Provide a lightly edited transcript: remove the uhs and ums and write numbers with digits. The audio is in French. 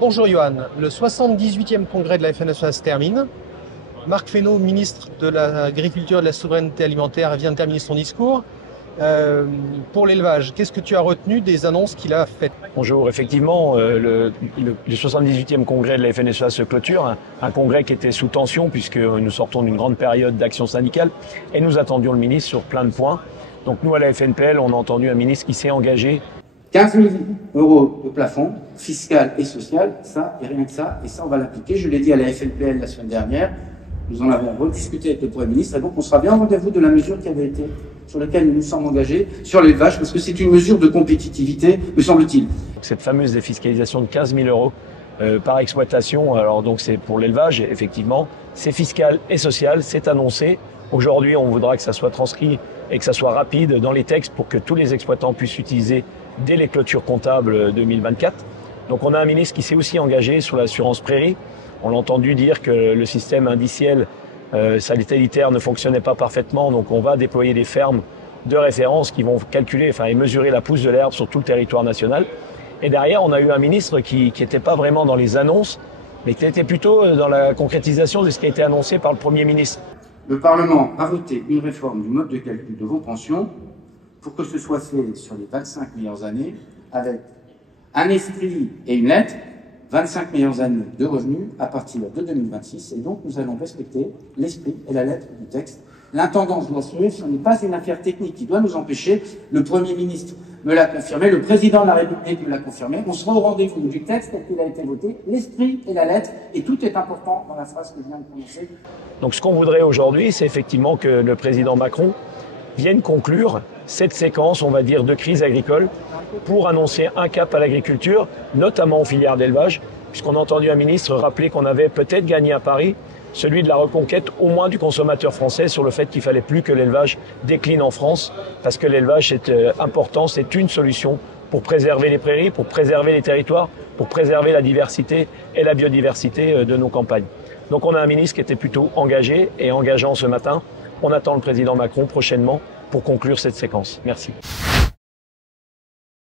Bonjour Johan, le 78e congrès de la FNSEA se termine. Marc Fesneau, ministre de l'Agriculture et de la Souveraineté Alimentaire, vient de terminer son discours. Pour l'élevage, qu'est-ce que tu as retenu des annonces qu'il a faites? Bonjour, effectivement, le 78e congrès de la FNSEA se clôture, un congrès qui était sous tension puisque nous sortons d'une grande période d'action syndicale et nous attendions le ministre sur plein de points. Donc nous, à la FNPL, on a entendu un ministre qui s'est engagé. 15 000 € de plafond, fiscal et social, ça et rien que ça, et ça on va l'appliquer. Je l'ai dit à la FNPL la semaine dernière, nous en avons rediscuté avec le Premier ministre, et donc on sera bien au rendez-vous de la mesure qui avait été, sur laquelle nous nous sommes engagés, sur l'élevage, parce que c'est une mesure de compétitivité, me semble-t-il. Cette fameuse défiscalisation de 15 000 € par exploitation, alors donc c'est pour l'élevage, effectivement, c'est fiscal et social, c'est annoncé. Aujourd'hui, on voudra que ça soit transcrit et que ça soit rapide dans les textes pour que tous les exploitants puissent utiliser dès les clôtures comptables 2024. Donc on a un ministre qui s'est aussi engagé sur l'assurance prairie. On l'a entendu dire que le système indiciel satellitaire ne fonctionnait pas parfaitement, donc on va déployer des fermes de référence qui vont calculer, et mesurer la pousse de l'herbe sur tout le territoire national. Et derrière, on a eu un ministre qui n'était pas vraiment dans les annonces, mais qui était plutôt dans la concrétisation de ce qui a été annoncé par le Premier ministre. Le Parlement a voté une réforme du mode de calcul de vos pensions pour que ce soit fait sur les 25 meilleures années, avec un esprit et une lettre, 25 meilleures années de revenus à partir de 2026. Et donc, nous allons respecter l'esprit et la lettre du texte. L'intendance doit suivre, ce n'est pas une affaire technique qui doit nous empêcher. Le Premier ministre me l'a confirmé, le Président de la République me l'a confirmé. On sera au rendez-vous du texte tel qu'il a été voté, l'esprit et la lettre, et tout est important dans la phrase que je viens de prononcer. Donc ce qu'on voudrait aujourd'hui, c'est effectivement que le Président Macron vienne conclure cette séquence, on va dire, de crise agricole pour annoncer un cap à l'agriculture, notamment aux filières d'élevage, puisqu'on a entendu un ministre rappeler qu'on avait peut-être gagné à Paris, celui de la reconquête au moins du consommateur français sur le fait qu'il fallait plus que l'élevage décline en France, parce que l'élevage c'est important, c'est une solution pour préserver les prairies, pour préserver les territoires, pour préserver la diversité et la biodiversité de nos campagnes. Donc on a un ministre qui était plutôt engagé et engageant ce matin. On attend le président Macron prochainement pour conclure cette séquence. Merci.